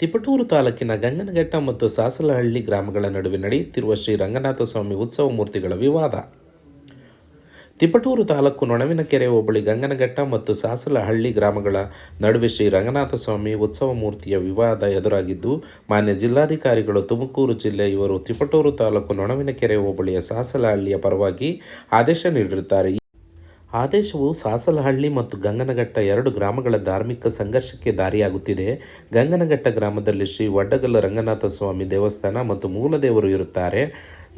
ತಿಪಟೂರು ತಾಲೂಕಿನ ಗಂಗನಘಟ್ಟ ಮತ್ತು ಸಾಸಲಹಳ್ಳಿ ಗ್ರಾಮಗಳ ನಡುವೆ ನಡೆಯುತ್ತಿರುವ ಶ್ರೀ ರಂಗನಾಥ ಸ್ವಾಮಿ ಉತ್ಸವ ಮೂರ್ತಿಗಳ ವಿವಾದ. ತಿಪಟೂರು ತಾಲೂಕು ನೊಣವಿನಕೆರೆ ಹೋಬಳಿ ಗಂಗನಘಟ್ಟ ಮತ್ತು ಸಾಸಲಹಳ್ಳಿ ಗ್ರಾಮಗಳ ನಡುವೆ ಶ್ರೀ ರಂಗನಾಥ ಸ್ವಾಮಿ ಉತ್ಸವ ಮೂರ್ತಿಯ ವಿವಾದ ಎದುರಾಗಿದ್ದು, ಮಾನ್ಯ ಜಿಲ್ಲಾಧಿಕಾರಿಗಳು ತುಮಕೂರು ಜಿಲ್ಲೆ ಇವರು ತಿಪಟೂರು ತಾಲೂಕು ನೊಣವಿನಕೆರೆ ಹೋಬಳಿಯ ಸಾಸಲಹಳ್ಳಿಯ ಪರವಾಗಿ ಆದೇಶ ನೀಡಿರುತ್ತಾರೆ. ಆದೇಶವು ಸಾಸಲಹಳ್ಳಿ ಮತ್ತು ಗಂಗನಘಟ್ಟ ಎರಡು ಗ್ರಾಮಗಳ ಧಾರ್ಮಿಕ ಸಂಘರ್ಷಕ್ಕೆ ದಾರಿಯಾಗುತ್ತಿದೆ. ಗಂಗನಘಟ್ಟ ಗ್ರಾಮದಲ್ಲಿ ಶ್ರೀ ವಡ್ಡಗಲ್ಲ ರಂಗನಾಥ ಸ್ವಾಮಿ ದೇವಸ್ಥಾನ ಮತ್ತು ಮೂಲದೇವರು ಇರುತ್ತಾರೆ.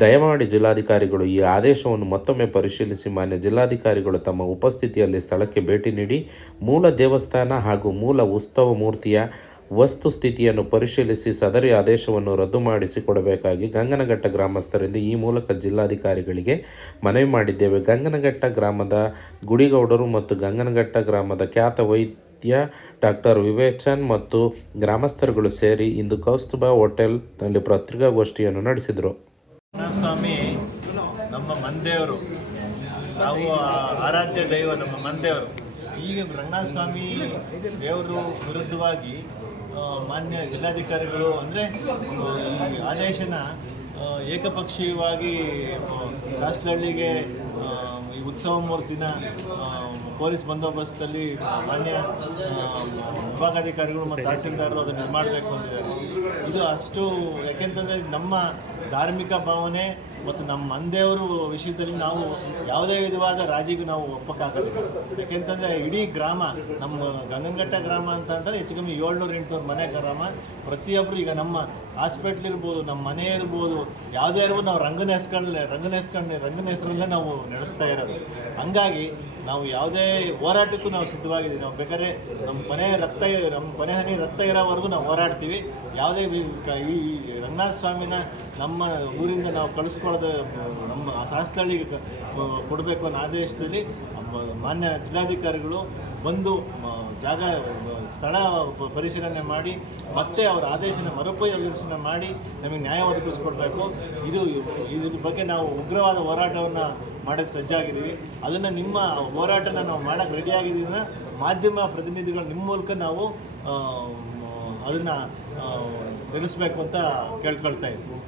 ದಯಮಾಡಿ ಜಿಲ್ಲಾಧಿಕಾರಿಗಳು ಈ ಆದೇಶವನ್ನು ಮತ್ತೊಮ್ಮೆ ಪರಿಶೀಲಿಸಿ ಮಾನ್ಯ ಜಿಲ್ಲಾಧಿಕಾರಿಗಳು ತಮ್ಮ ಉಪಸ್ಥಿತಿಯಲ್ಲಿ ಸ್ಥಳಕ್ಕೆ ಭೇಟಿ ನೀಡಿ, ಮೂಲ ದೇವಸ್ಥಾನ ಹಾಗೂ ಮೂಲ ಉತ್ಸವ ಮೂರ್ತಿಯ ವಸ್ತು ಸ್ಥಿತಿಯನ್ನು ಪರಿಶೀಲಿಸಿ ಸದರಿ ಆದೇಶವನ್ನು ರದ್ದು ಮಾಡಿಸಿಕೊಡಬೇಕಾಗಿ ಗಂಗನಘಟ್ಟ ಗ್ರಾಮಸ್ಥರಿಂದ ಈ ಮೂಲಕ ಜಿಲ್ಲಾಧಿಕಾರಿಗಳಿಗೆ ಮನವಿ ಮಾಡಿದ್ದೇವೆ. ಗಂಗನಘಟ್ಟ ಗ್ರಾಮದ ಗುಡಿಗೌಡರು ಮತ್ತು ಗಂಗನಘಟ್ಟ ಗ್ರಾಮದ ಖ್ಯಾತ ವೈದ್ಯ ಡಾಕ್ಟರ್ ವಿವೇಚನ್ ಮತ್ತು ಗ್ರಾಮಸ್ಥರುಗಳು ಸೇರಿ ಇಂದು ಕೌಸ್ತುಭ ಹೋಟೆಲ್ನಲ್ಲಿ ಪತ್ರಿಕಾಗೋಷ್ಠಿಯನ್ನು ನಡೆಸಿದರು. ಸ್ವಾಮಿ ನಮ್ಮ ಮಂದೇವರು ನಾವು ಆರಾಧ್ಯ ದೈವ ನಮ್ಮ ಮಂದೇವರು ಈಗ ರಂಗನಾಥ ಸ್ವಾಮಿ ದೇವರು ವಿರುದ್ಧವಾಗಿ ಮಾನ್ಯ ಜಿಲ್ಲಾಧಿಕಾರಿಗಳು ಅಂದರೆ ಆದೇಶನ ಏಕಪಕ್ಷೀಯವಾಗಿ ಶಾಸ್ತ್ರಹಳ್ಳಿಗೆ ಈ ಉತ್ಸವ ಮೂರ್ತಿನ ಪೊಲೀಸ್ ಬಂದೋಬಸ್ತಲ್ಲಿ ಮಾನ್ಯ ವಿಭಾಗಾಧಿಕಾರಿಗಳು ಮತ್ತು ತಹಸೀಲ್ದಾರರು ಅದನ್ನು ಮಾಡಬೇಕು ಅಂತಿದ್ದಾರೆ. ಇದು ಅಷ್ಟು, ಯಾಕೆಂತಂದರೆ ನಮ್ಮ ಧಾರ್ಮಿಕ ಭಾವನೆ ಮತ್ತು ನಮ್ಮ ಮಂದೆಯವರು ವಿಷಯದಲ್ಲಿ ನಾವು ಯಾವುದೇ ವಿಧವಾದ ರಾಜಿಗೂ ನಾವು ಒಪ್ಪಕ್ಕಾಗಲ್ಲ. ಯಾಕೆಂತಂದರೆ ಇಡೀ ಗ್ರಾಮ, ನಮ್ಮ ಗಂಗನಘಟ್ಟ ಗ್ರಾಮ ಅಂತ ಅಂದರೆ ಹೆಚ್ಚು ಕಮ್ಮಿ ಏಳ್ನೂರು ಎಂಟುನೂರು ಮನೆ ಗ್ರಾಮ. ಪ್ರತಿಯೊಬ್ಬರು ಈಗ ನಮ್ಮ ಹಾಸ್ಪಿಟ್ಲ್ ಇರ್ಬೋದು ನಮ್ಮ ಮನೆ ಇರ್ಬೋದು, ಯಾವುದೇ ಇರ್ಬೋದು ನಾವು ರಂಗನ ಹೆಸ್ಕೊಂಡ್ಲೆ ರಂಗನ ಹೆಸ್ಕೊಂಡ್ ರಂಗನ ಹೆಸರಲ್ಲೇ ನಾವು ನಡೆಸ್ತಾ ಇರೋದು. ಹಂಗಾಗಿ ನಾವು ಯಾವುದೇ ಹೋರಾಟಕ್ಕೂ ನಾವು ಸಿದ್ಧವಾಗಿದ್ದೀವಿ. ನಾವು ಬೇಕಾದ್ರೆ ನಮ್ಮ ಕೊನೆ ರಕ್ತ ನಮ್ಮ ಕೊನೆ ಹನಿ ರಕ್ತ ಇರೋವರೆಗೂ ನಾವು ಹೋರಾಡ್ತೀವಿ. ಯಾವುದೇ ಈ ರಂಗನಾಥ ಸ್ವಾಮಿನ ನಮ್ಮ ಊರಿಂದ ನಾವು ಕಳಿಸ್ಕೊಳ್ಳೋದು ನಮ್ಮ ಶಾಸ್ತ್ರಹಳ್ಳಿಗೆ ಕ- ಕೊಡಬೇಕು ಅನ್ನೋ ಆದೇಶದಲ್ಲಿ ಮಾನ್ಯ ಜಿಲ್ಲಾಧಿಕಾರಿಗಳು ಬಂದು ಜಾಗ ಸ್ಥಳ ಪರಿಶೀಲನೆ ಮಾಡಿ, ಮತ್ತೆ ಅವರ ಆದೇಶನ ಮರುಪಯೋಗನ ಮಾಡಿ ನಮಗೆ ನ್ಯಾಯ ಒದಗಿಸ್ಕೊಡ್ಬೇಕು. ಇದು ಇದ್ರ ಬಗ್ಗೆ ನಾವು ಉಗ್ರವಾದ ಹೋರಾಟವನ್ನು ಮಾಡೋಕ್ಕೆ ಸಜ್ಜಾಗಿದ್ದೀವಿ ಅದನ್ನು ನಿಮ್ಮ ಹೋರಾಟನ ನಾವು ಮಾಡೋಕ್ಕೆ ರೆಡಿಯಾಗಿದ್ದೀವಿ ಮಾಧ್ಯಮ ಪ್ರತಿನಿಧಿಗಳು ನಿಮ್ಮ ಮೂಲಕ ನಾವು ಅದನ್ನು ನಿಲ್ಲಿಸ್ಬೇಕು ಅಂತ ಕೇಳ್ಕೊಳ್ತಾ ಇದ್ದೀವಿ